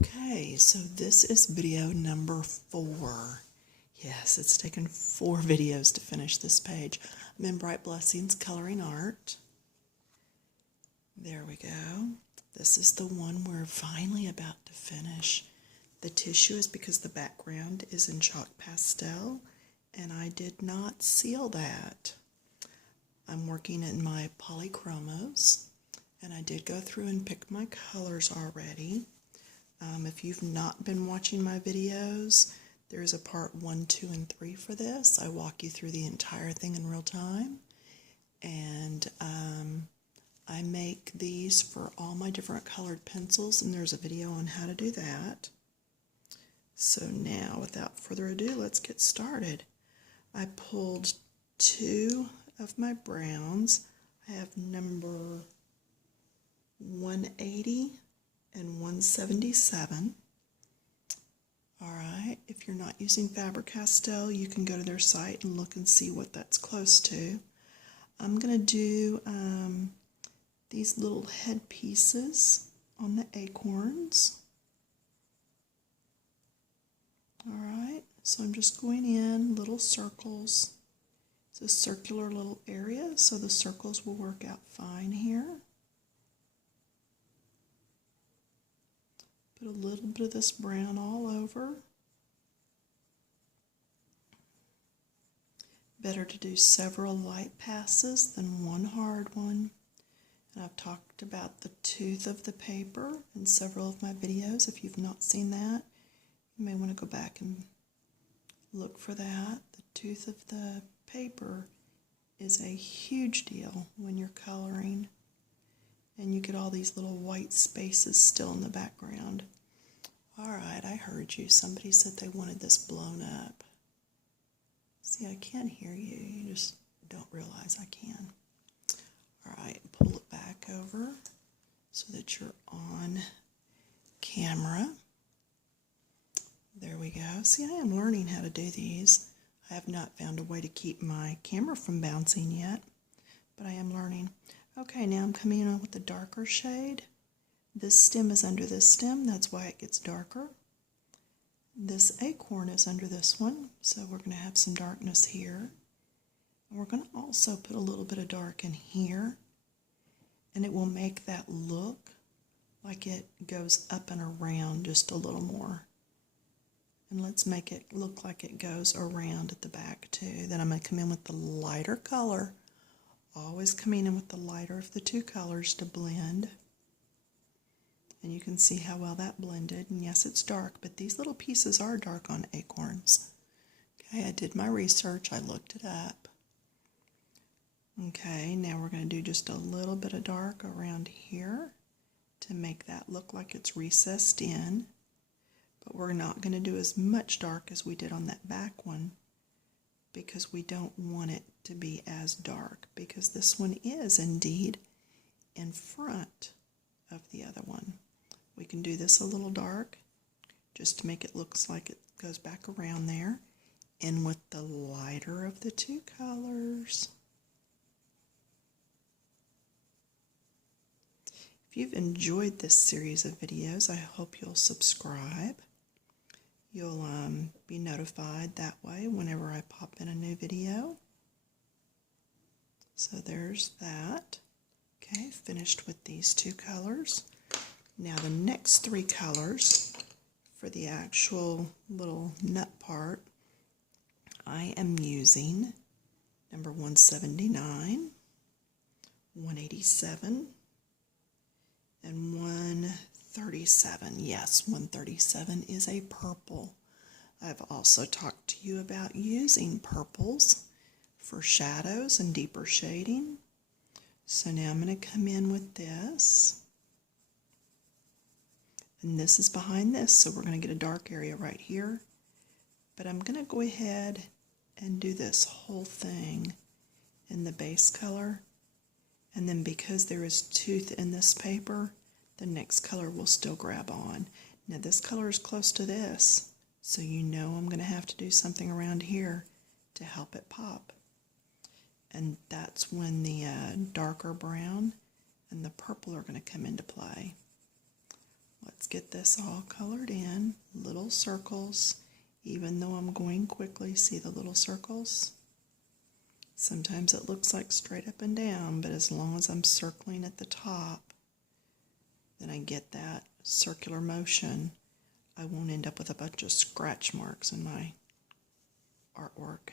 Okay, so this is video number 4. Yes, it's taken 4 videos to finish this page. I'm in Bright Blessings Coloring Art. There we go. This is the one we're finally about to finish. The tissue is because the background is in chalk pastel, and I did not seal that. I'm working in my polychromos, and I did go through and pick my colors already. If you've not been watching my videos, there's a part 1, 2, and 3 for this. I walk you through the entire thing in real time, and I make these for all my different colored pencils, and there's a video on how to do that. So now, without further ado, let's get started. I pulled 2 of my browns. I have number 180 and 177. Alright, if you're not using Faber-Castell, you can go to their site and look and see what that's close to. I'm going to do these little head pieces on the acorns. Alright, so I'm just going in little circles. It's a circular little area, so the circles will work out fine here. Put a little bit of this brown all over. Better to do several light passes than one hard one. And I've talked about the tooth of the paper in several of my videos. If you've not seen that, you may want to go back and look for that. The tooth of the paper is a huge deal when you're coloring. And you get all these little white spaces still in the background. Alright, I heard you. Somebody said they wanted this blown up. See, I can hear you. You just don't realize I can. Alright, pull it back over so that you're on camera. There we go. See, I am learning how to do these. I have not found a way to keep my camera from bouncing yet, but I am learning. Okay, now I'm coming in with the darker shade. This stem is under this stem, that's why it gets darker. This acorn is under this one, so we're going to have some darkness here. And we're going to also put a little bit of dark in here, and it will make that look like it goes up and around just a little more. And let's make it look like it goes around at the back too. Then I'm going to come in with the lighter color. Always coming in with the lighter of the 2 colors to blend. And you can see how well that blended. And yes, it's dark, but these little pieces are dark on acorns. Okay, I did my research. I looked it up. Okay, now we're going to do just a little bit of dark around here to make that look like it's recessed in. But we're not going to do as much dark as we did on that back one, because we don't want it to be as dark, because this one is indeed in front of the other one. We can do this a little dark just to make it look like it goes back around there, and with the lighter of the 2 colors. If you've enjoyed this series of videos, I hope you'll subscribe. You'll be notified that way whenever I pop in a new video. So there's that. Okay, finished with these 2 colors. Now the next 3 colors for the actual little nut part, I am using number 179, 187, and 137. Yes, 137 is a purple. I've also talked to you about using purples for shadows and deeper shading. So now I'm going to come in with this. And this is behind this, so we're going to get a dark area right here. But I'm going to go ahead and do this whole thing in the base color. And then because there is tooth in this paper, the next color will still grab on. Now this color is close to this, so you know I'm going to have to do something around here to help it pop. And that's when the darker brown and the purple are going to come into play. Let's get this all colored in, little circles, even though I'm going quickly. See the little circles? Sometimes it looks like straight up and down, but as long as I'm circling at the top, then I get that circular motion. I won't end up with a bunch of scratch marks in my artwork.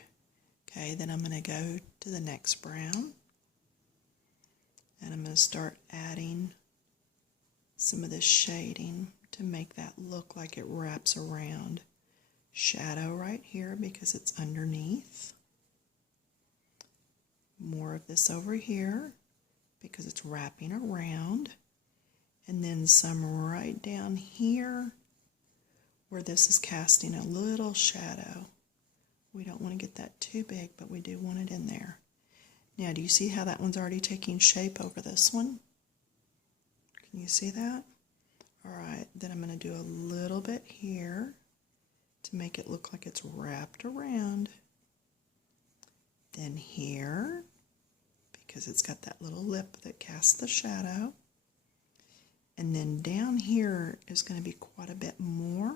Okay, then I'm going to go to the next brown, and I'm going to start adding some of this shading to make that look like it wraps around. Shadow right here because it's underneath. More of this over here because it's wrapping around. And then some right down here where this is casting a little shadow. We don't want to get that too big, but we do want it in there. Now, do you see how that one's already taking shape over this one? Can you see that? All right, then I'm going to do a little bit here to make it look like it's wrapped around. Then here, because it's got that little lip that casts the shadow. And then down here is going to be quite a bit more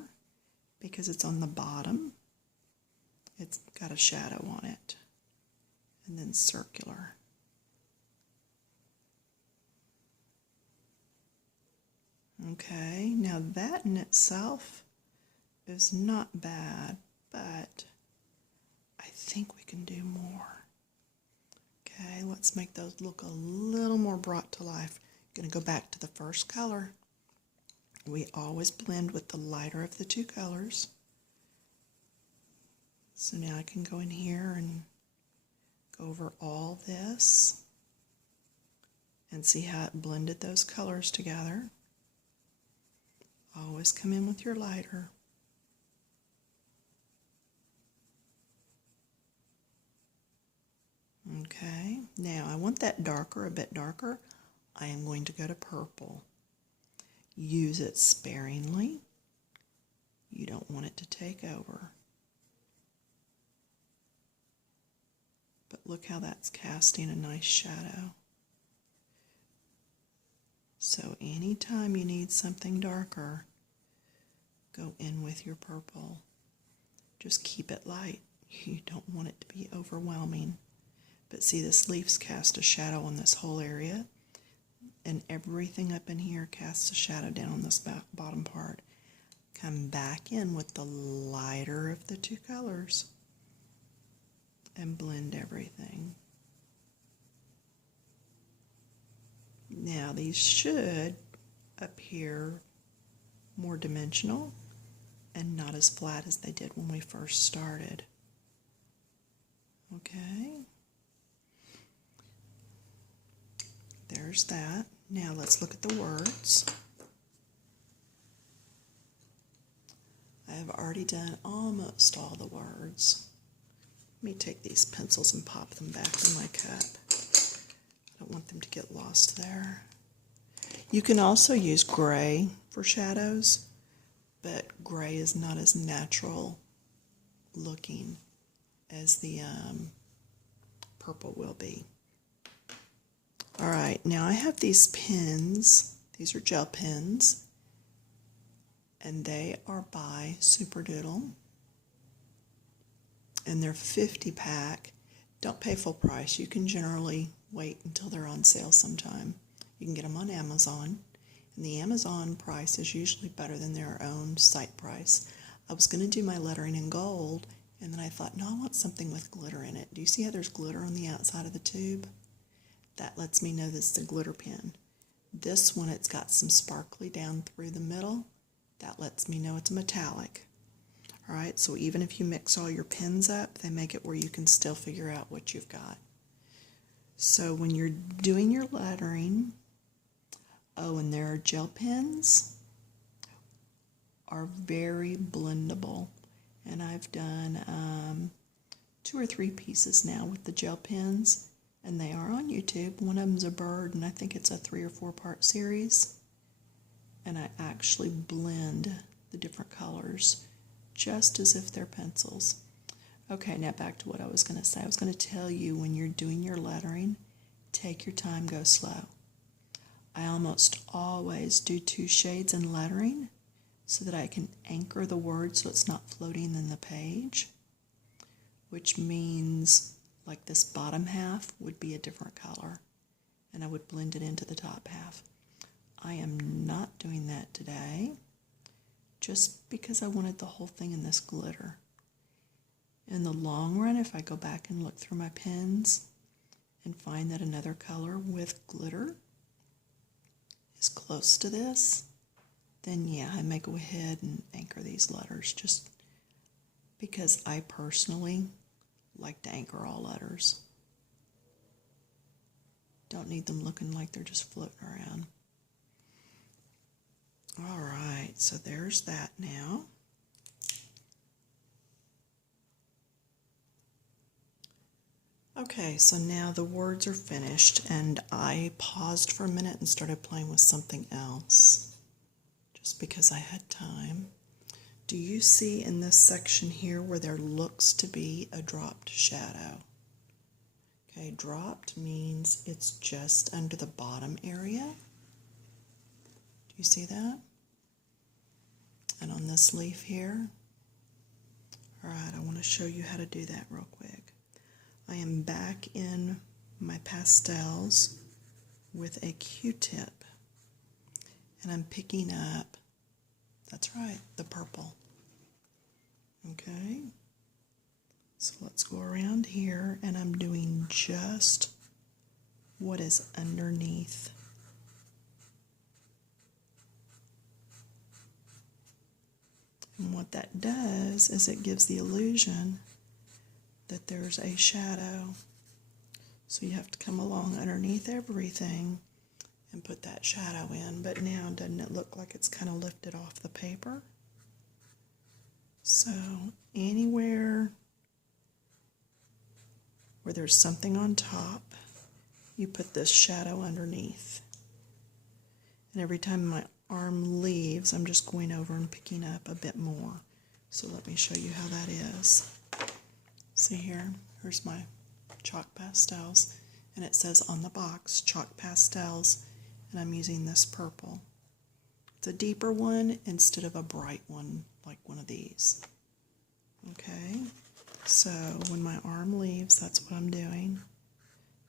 because it's on the bottom. It's got a shadow on it. And then circular. Okay, now that in itself is not bad, but I think we can do more. Okay, let's make those look a little more brought to life. I'm going to go back to the first color. We always blend with the lighter of the two colors. So now I can go in here and go over all this and see how it blended those colors together. Always come in with your lighter. Okay, now I want that darker, a bit darker. I am going to go to purple. Use it sparingly. You don't want it to take over. But look how that's casting a nice shadow. So anytime you need something darker, go in with your purple. Just keep it light. You don't want it to be overwhelming. But see, this leaf's cast a shadow on this whole area, and everything up in here casts a shadow down on this bottom part. Come back in with the lighter of the two colors and blend everything. Now these should appear more dimensional and not as flat as they did when we first started. Okay. There's that. Now let's look at the words. I have already done almost all the words. Let me take these pencils and pop them back in my cup. I don't want them to get lost there. You can also use gray for shadows, but gray is not as natural looking as the purple will be. All right, now I have these pens. These are gel pens, and they are by Super Doodle, and they're 50 pack. Don't pay full price. You can generally wait until they're on sale sometime. You can get them on Amazon, and the Amazon price is usually better than their own site price. I was going to do my lettering in gold, and then I thought, no, I want something with glitter in it. Do you see how there's glitter on the outside of the tube? That lets me know this is a glitter pen. This one, it's got some sparkly down through the middle. That lets me know it's a metallic. All right, so even if you mix all your pens up, they make it where you can still figure out what you've got. So when you're doing your lettering, oh, and there are gel pens, are very blendable. And I've done 2 or 3 pieces now with the gel pens. And they are on YouTube. One of them's a bird, and I think it's a 3 or 4 part series. And I actually blend the different colors just as if they're pencils. Okay, now back to what I was going to say. I was going to tell you when you're doing your lettering, take your time, go slow. I almost always do 2 shades in lettering so that I can anchor the word so it's not floating in the page, which means like this bottom half would be a different color and I would blend it into the top half. I am not doing that today just because I wanted the whole thing in this glitter. In the long run, if I go back and look through my pens and find that another color with glitter is close to this, then yeah, I may go ahead and anchor these letters just because I personally like to anchor all letters. Don't need them looking like they're just floating around. All right, so there's that now. Okay, so now the words are finished, and I paused for a minute and started playing with something else, just because I had time. Do you see in this section here where there looks to be a dropped shadow? Okay, dropped means it's just under the bottom area. Do you see that? And on this leaf here. All right, I want to show you how to do that real quick. I am back in my pastels with a Q-tip, and I'm picking up, that's right, the purple. Okay, so let's go around here, and I'm doing just what is underneath. And what that does is it gives the illusion that there's a shadow. So you have to come along underneath everything and put that shadow in. But now, doesn't it look like it's kind of lifted off the paper? So anywhere where there's something on top, you put this shadow underneath. And every time my arm leaves, I'm just going over and picking up a bit more. So let me show you how that is. See here, here's my chalk pastels, and it says on the box, chalk pastels, and I'm using this purple. It's a deeper one instead of a bright one, like one of these. Okay, so when my arm leaves, that's what I'm doing.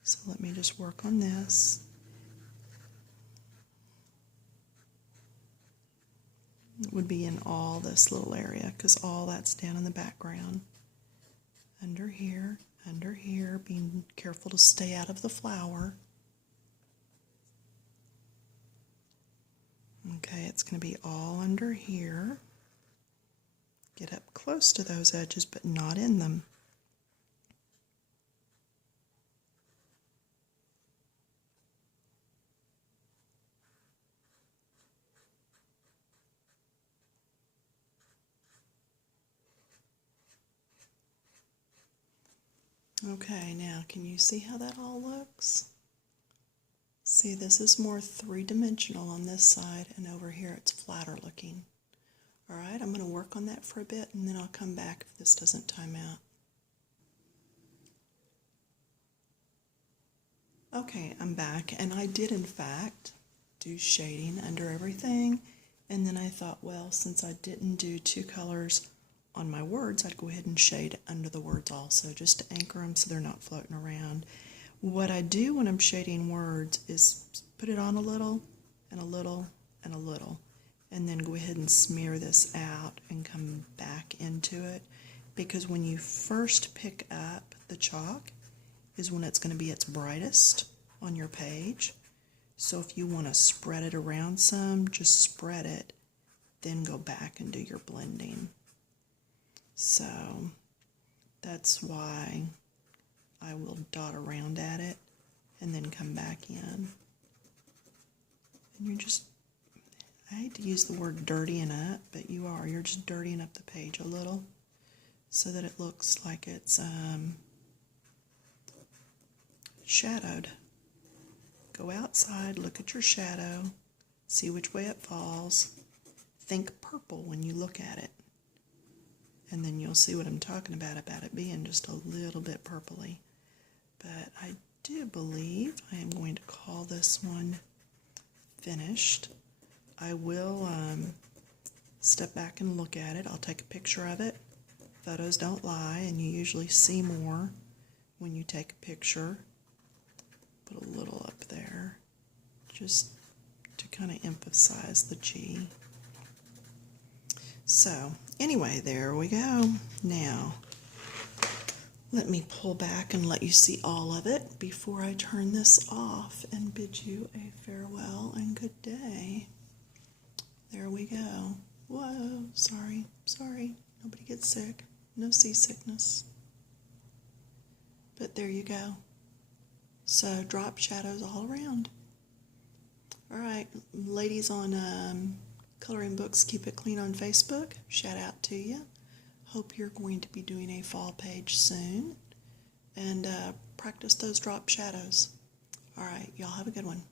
So let me just work on this. It would be in all this little area, because all that's down in the background. Under here, being careful to stay out of the flower. Okay, it's going to be all under here. Get up close to those edges, but not in them. Okay, now can you see how that all looks? See, this is more three-dimensional on this side, and over here it's flatter looking. All right, I'm going to work on that for a bit, and then I'll come back if this doesn't time out. Okay, I'm back, and I did, in fact, do shading under everything, and then I thought, well, since I didn't do 2 colors on my words, I'd go ahead and shade under the words also, just to anchor them so they're not floating around. What I do when I'm shading words is put it on a little, and a little, and a little, and then go ahead and smear this out and come back into it, because when you first pick up the chalk is when it's going to be its brightest on your page. So if you want to spread it around some, just spread it, then go back and do your blending. So that's why I will dot around at it and then come back in. And you're just, I hate to use the word dirtying up, but you're just dirtying up the page a little so that it looks like it's shadowed. Go outside, look at your shadow, see which way it falls. Think purple when you look at it. And then you'll see what I'm talking about it being just a little bit purpley. But I do believe I am going to call this one finished, I will step back and look at it. I'll take a picture of it. Photos don't lie, and you usually see more when you take a picture. Put a little up there just to kind of emphasize the G. So anyway, there we go. Now let me pull back and let you see all of it before I turn this off and bid you a farewell and good day. There we go. Whoa, sorry, nobody gets sick. No seasickness. But there you go. So drop shadows all around. All right, ladies on Coloring Books Keep It Clean on Facebook, shout out to you. Hope you're going to be doing a fall page soon. And practice those drop shadows. All right, y'all have a good one.